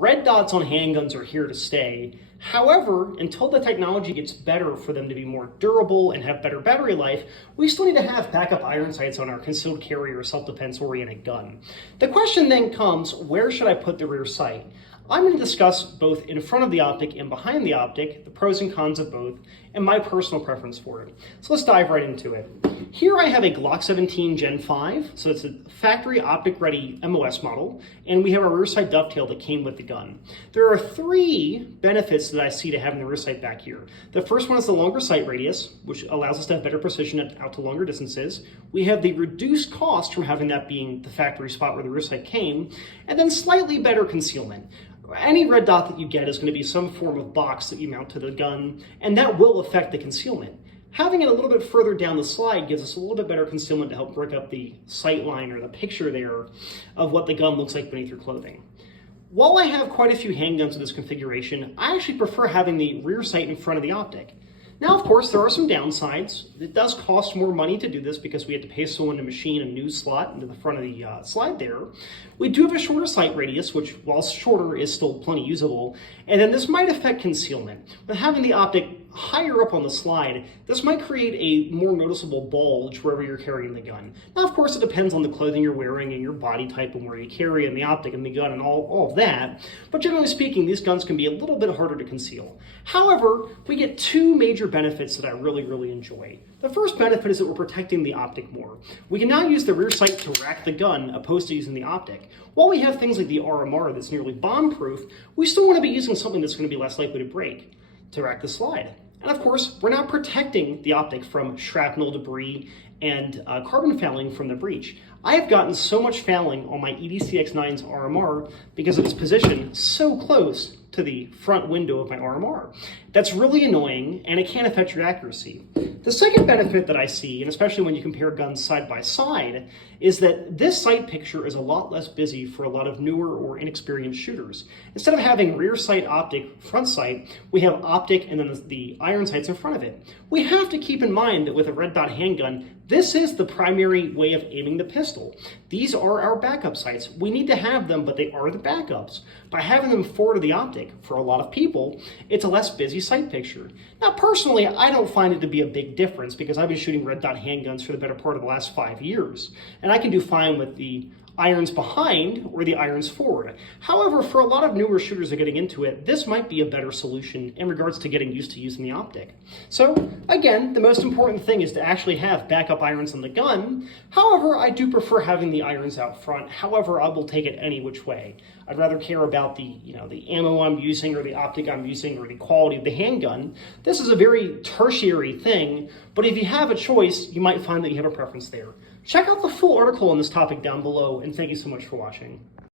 Red dots on handguns are here to stay. However, until the technology gets better for them to be more durable and have better battery life, we still need to have backup iron sights on our concealed carry or self-defense oriented gun. The question then comes, where should I put the rear sight? I'm going to discuss both in front of the optic and behind the optic, the pros and cons of both, and my personal preference for it. So let's dive right into it. Here I have a Glock 17 Gen 5, so it's a factory optic-ready MOS model, and we have a rear sight dovetail that came with the gun. There are three benefits that I see to having the rear sight back here. The first one is the longer sight radius, which allows us to have better precision out to longer distances. We have the reduced cost from having that being the factory spot where the rear sight came, and then slightly better concealment. Any red dot that you get is going to be some form of box that you mount to the gun, and that will affect the concealment. Having it a little bit further down the slide gives us a little bit better concealment to help break up the sight line or the picture there of what the gun looks like beneath your clothing. While I have quite a few handguns in this configuration, I actually prefer having the rear sight in front of the optic. Now, of course, there are some downsides. It does cost more money to do this because we have to pay someone to machine a new slot into the front of the slide there. We do have a shorter sight radius, which, while shorter, is still plenty usable. And then this might affect concealment. With having the optic higher up on the slide, this might create a more noticeable bulge wherever you're carrying the gun. Now, of course, it depends on the clothing you're wearing and your body type and where you carry and the optic and the gun and all of that. But generally speaking, these guns can be a little bit harder to conceal. However, we get two major benefits that I really enjoy. The first benefit is that we're protecting the optic more. We can now use the rear sight to rack the gun opposed to using the optic. While we have things like the RMR that's nearly bomb-proof, we still want to be using something that's going to be less likely to break to rack the slide. And of course, we're now protecting the optic from shrapnel, debris, and carbon fouling from the breech. I have gotten so much fouling on my EDCX9's RMR because of its position so close to the front window of my RMR. That's really annoying, and it can affect your accuracy. The second benefit that I see, and especially when you compare guns side by side, is that this sight picture is a lot less busy for a lot of newer or inexperienced shooters. Instead of having rear sight, optic, front sight, we have optic and then the iron sights in front of it. We have to keep in mind that with a red dot handgun, this is the primary way of aiming the pistol. These are our backup sights. We need to have them, but they are the backups. By having them forward of the optic, for a lot of people, it's a less busy sight picture. Now, personally, I don't find it to be a big difference because I've been shooting red dot handguns for the better part of the last 5 years, and I can do fine with the irons behind or the irons forward. However, for a lot of newer shooters that are getting into it, this might be a better solution in regards to getting used to using the optic. So again, the most important thing is to actually have backup irons on the gun. However, I do prefer having the irons out front. However, I will take it any which way. I'd rather care about the ammo I'm using or the optic I'm using or the quality of the handgun. This is a very tertiary thing, but if you have a choice, you might find that you have a preference there. Check out the full article on this topic down below, and thank you so much for watching.